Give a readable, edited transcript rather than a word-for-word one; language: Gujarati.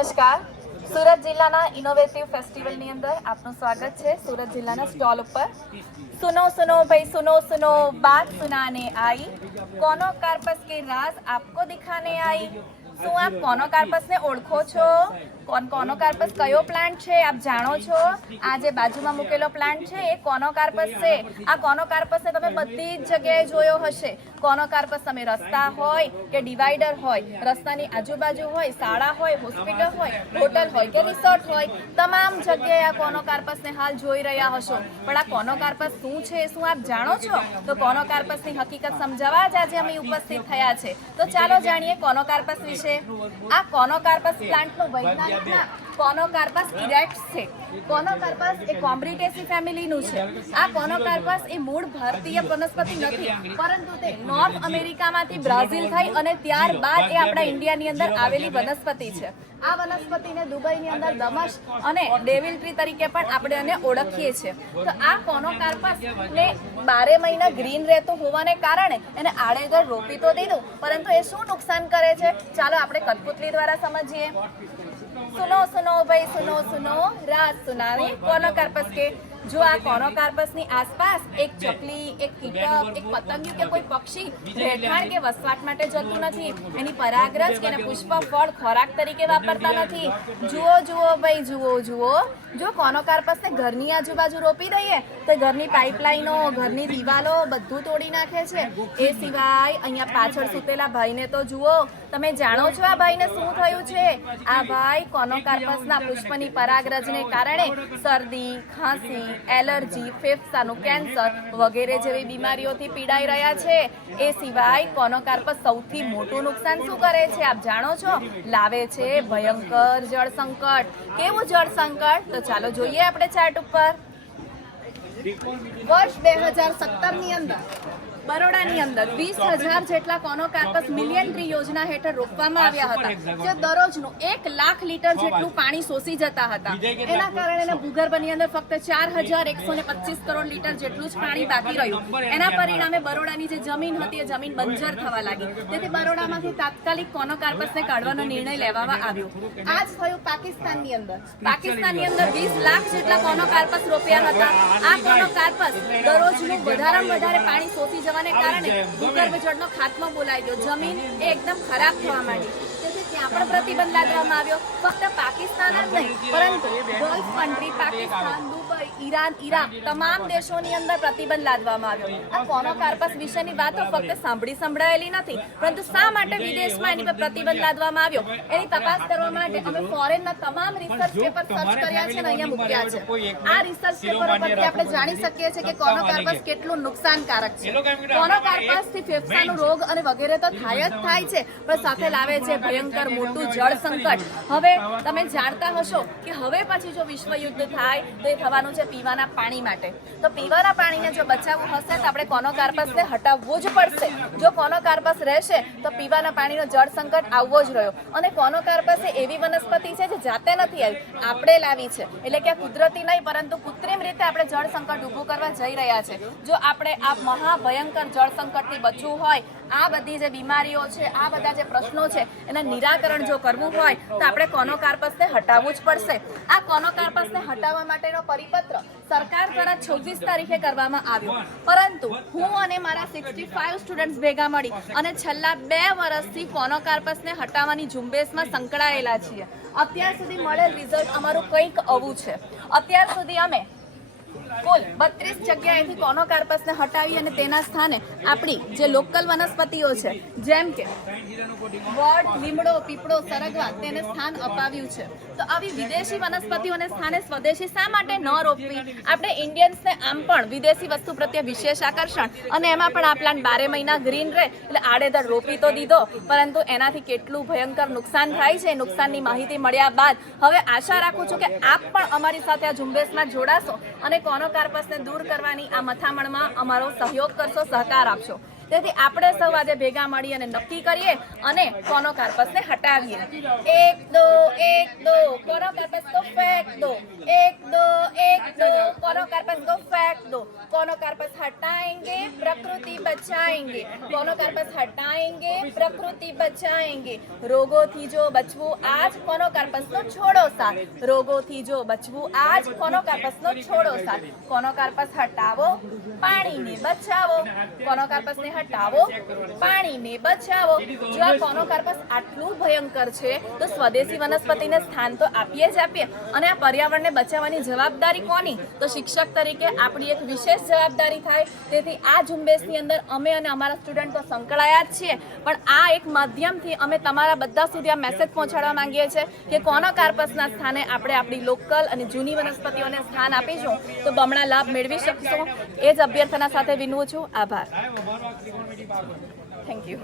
નમસ્કાર. સુરત જિલ્લાના ઇનોવેટિવ ફેસ્ટિવલની અંદર આપનું સ્વાગત છે. સુરત જિલ્લાના સ્ટોલ ઉપર સુનો સુનો ભાઈ સુનો સુનો બાત સુનાને आई, कोनो कार्पस के राज आपको दिखाने आई. શું આપ કોનોકાર્પસને ઓળખો છો? કોનોકાર્પસ કયો પ્લાન્ટ છે આપ જાણો છો? આ જે બાજુમાં મૂકેલો પ્લાન્ટ છે એ કોનોકાર્પસ છે. આ કોનોકાર્પસને તમે બધી જ જગ્યાએ જોયો હશે. કોનોકાર્પસ તમે રસ્તા હોય કે ડિવાઈડર હોય, રસ્તાની આજુબાજુ હોય, શાળા હોય, હોસ્પિટલ હોય, હોટલ હોય કે રિસોર્ટ હોય, તમામ જગ્યાએ આ કોનોકાર્પસને હાલ જોઈ રહ્યા હશો. પણ આ કોનોકાર્પસ શું છે શું આપ જાણો છો? તો કોનોકાર્પસની હકીકત સમજાવવા જ આજે અમે ઉપસ્થિત થયા છે. તો ચાલો જાણીએ કોનોકાર્પસ વિશે. આ કોનોકાર્પસ પ્લાન્ટનું વૈજ્ઞાનિક નામ કોનોકાર્પસ ઇરેક્ટસ છે. કોનોકાર્પસ એ કોમ્બ્રિટેસી ફેમિલીનું છે. આ કોનોકાર્પસ એ મૂળ ભારતીય વનસ્પતિ નથી, પરંતુ તે નોર્થ અમેરિકામાંથી બ્રાઝિલ થઈ અને ત્યારબાદ એ આપણા ઇન્ડિયાની અંદર આવેલી વનસ્પતિ છે. આ વનસ્પતિને દુબઈની અંદર દમશ અને ડેવિલ ટ્રી તરીકે પણ આપણે એને ઓળખીએ છીએ. તો આ કોનોકાર્પસ ને 12 મહિના ગ્રીન રહેતું હોવાને કારણે એને આડેધડ રોપી તો દીધું, પરંતુ એ શું નુકસાન કરે છે ચાલો આપણે કઠપુતલી દ્વારા સમજીએ. सुनो सुनो भाई सुनो सुनो राज सुनावे कोनोकार्पस के. जो आ कोनोकार्पसनी आसपास एक चकली, एक कीटक, एक पतंगिયું કે કોઈ પક્ષી રહેઠાણ કે વસવાટ માટે જતું નથી. એની પરાગરજ કે એના પુષ્પ ફળ ખોરાક તરીકે વાપરતા નથી. જુઓ જુઓ ભાઈ જુઓ જુઓ, જો કોનોકાર્પસને ઘરની આજુબાજુ રોપી દઈએ તો ઘરની પાઇપલાઇનો, ઘરની દિવાલો બધું તોડી નાખે છે. એ સિવાય અહીંયા પાછળ સૂતેલા ભાઈને તો જુઓ. તમે જાણો છો આ ભાઈને શું થયું છે? આ ભાઈ કોનોકાર્પસના પુષ્પની પરાગરજને કારણે શરદી, ખાંસી, એલર્જી, ફેફસાનું કેન્સર વગેરે જેવી બીમારીઓથી પીડાઈ રહ્યા છે. એ સિવાય કોનોકાર્પસ સૌથી મોટું નુકસાન શું કરે છે આપ જાણો છો? લાવે છે ભયંકર જળ સંકટ. કેવું જળ સંકટ? તો ચાલો જોઈએ આપણે ચાર્ટ ઉપર. વર્ષ 2017ની અંદર બરોડાની અંદર 20,000 જેટલા કોનોકાર્પસ મિલિયન ટ્રી યોજના હેઠળ રોપવામાં આવ્યા હતા, જે દરરોજનું 1 લાખ લીટર જેટલું પાણી શોષી જતા હતા. એના કારણે ભૂગર્ભની અંદર ફક્ત 4,125 કરોડ લીટર જેટલું જ પાણી બાકી રહ્યું. એના પરિણામે બરોડાની જે જમીન હતી એ જમીન બંજર થવા લાગી. તેથી બરોડામાંથી તાત્કાલિક કોનોકાર્પસને કાઢવાનો નિર્ણય લેવામાં આવ્યો. આ જ થયું પાકિસ્તાનની અંદર. પાકિસ્તાનની અંદર 20 લાખ જેટલા કોનોકાર્પસ રોપ્યા હતા. આ કોનોકાર્પસ દરરોજનું વધારેમાં વધારે પાણી શોષી જવાને કારણે ભૂગર્ભ જળનો ખાત્મો બોલાઈ ગયો. જમીન એ એકદમ ખરાબ થવા માંડી. તેથી ત્યાં પણ પ્રતિબંધ લાદવામાં આવ્યો. ફક્ત પાકિસ્તાન જ નહીં, પરંતુ gulf country Pakistan, Dubai, Iran, Iraq તમામ દેશોની અંદર પ્રતિબંધ લાદવામાં આવ્યો. આ કોનોકાર્પસ વિશેની વાતો ફક્ત સંભળાયેલી નથી, પરંતુ શા માટે વિદેશમાં એની પર પ્રતિબંધ લાદવામાં આવ્યો એની તપાસ કરવા માટે અમે ફોરેનના તમામ રિસર્ચ પેપર સર્ચ કર્યા છે અને અહીંયા મૂક્યા છે. આ રિસર્ચ પેપરો પરથી આપણે જાણી શકીએ છીએ કે કોનોકાર્પસ કેટલું નુકસાનકારક છે. કોનોકાર્પસથી ફેફસાનો રોગ અને વગેરે તો થાય જ થાય છે, પણ સાથે લાવે છે ભયંકર મોટું જળ સંકટ. હવે તમે જાણતા હશો કે હવે પછી જો વિશ્વ યુદ્ધ થાય તો એ થવાનું છે પીવાના પાણી માટે. તો પીવાના પાણીને જો બચાવવું હશે તો આપણે કોનોકાર્પસને હટાવવું જ પડશે. જો કોનોકાર્પસ રહેશે તો પીવાના પાણીનો જળ સંકટ આવવો જ રહ્યો. અને કોનોકાર્પસ એ એવી વનસ્પતિ છે જે જાતે નથી આવી, આપણે લાવી છે. એટલે કે કુદરતી નહીં પરંતુ કૃત્રિમ રીતે આપણે જળ સંકટ ઊભું કરવા જઈ રહ્યા છે. જો આપણે આ મહાભયંકર જળ સંકટથી બચવું હોય, આ બધી જે બીમારીઓ છે, આ બધા જે પ્રશ્નો છે એના નિરાકરણ જો કરવું હોય તો આપણે કોનોકાર્પસને હટાવવું જ પડશે. આ કોનોકાર્પસને હટાવવા માટેનો પરિપત્ર સરકાર દ્વારા 26 તારીખે કરવામાં આવ્યો, પરંતુ હું અને મારા 65 સ્ટુડન્ટ્સ ભેગા મળી અને છેલ્લા 2 વર્ષથી કોનોકાર્પસને હટાવવાની ઝુંબેશમાં સંકળાયેલા છીએ. અત્યાર સુધી મળેલ રિઝલ્ટ અમારું કંઈક આવું છે. અત્યાર સુધી અમે કુલ 32 જગ્યાએથી કોનોકાર્પસને હટાવી અને તેના સ્થાને આપણી જે લોકલ વનસ્પતિઓ છે જેમ કે વડ, લીમડો, પીપળો, સરગવા તેને સ્થાન અપાવ્યું છે. તો આવી વિદેશી વનસ્પતિઓને સ્થાને સ્વદેશી શા માટે ન રોપવી? આપણે ઇન્ડિયન્સને આમ પણ વિદેશી વસ્તુ પ્રત્યે વિશેષ આકર્ષણ, અને એમાં પણ આ પ્લાન્ટ 12 મહિના ગ્રીન રહે એટલે આડેધડ રોપી તો દીધો, પરંતુ એનાથી કેટલું ભયંકર નુકસાન થાય છે નુકસાનની માહિતી મળ્યા બાદ હવે આશા રાખું છું કે આપ પણ અમારી સાથે આ ઝુંબેશમાં જોડાશો અને કોનોકાર્પસને દૂર કરવાની આ મથામણમાં અમારો સહયોગ કરશો, સહકાર આપશો. તેથી આપણે સૌ આજે ભેગા મળી અને નક્કી કરીએ અને કોનોકાર્પસને હટાવીએ. 1 2 કોનોકાર્પસ को फेंक दो. 1 2 कोनोकार्पस को फेंक दो. कोनोकार्पस हटाएंगे प्रकृति बचाएंगे. कोनोकार्पस हटाएंगे प्रकृति बचाएंगे. रोगोથી જો બચવું આજ કોનોકાર્પસનો છોડો સાથ. રોગોથી જો બચવું આજ કોનોકાર્પસનો છોડો સાથ. કોનોકાર્પસ હટાવો પાણીને બચાવો. કોનોકાર્પસને હટાવો પાણીને બચાવો. જો આ કોનોકાર્પસ આટલું ભયંકર છે તો સ્વદેશી વનસ્પતિને સ્થાન તો આપીએ જ આપીએ. અને આ પર્યાવરણને બચાવવાની જવાબદારી કોની? તો શિક્ષક તરીકે આપણી એક વિશેષ જવાબદારી થાય. તેથી આ ઝુંબેશની અંદર અમે અને અમારા સ્ટુડન્ટો સંકળાયા જ છીએ, પણ આ એક માધ્યમથી અમે તમારા બધા સુધી આ મેસેજ પહોંચાડવા માંગીએ છીએ કે કોનોકાર્પસના સ્થાને આપણે આપણી લોકલ અને જૂની વનસ્પતિઓને સ્થાન આપીશું તો બમણા લાભ મેળવી શકશું. એ જ અભ્યર્થના સાથે વિનવું છું. આભાર. Thank you.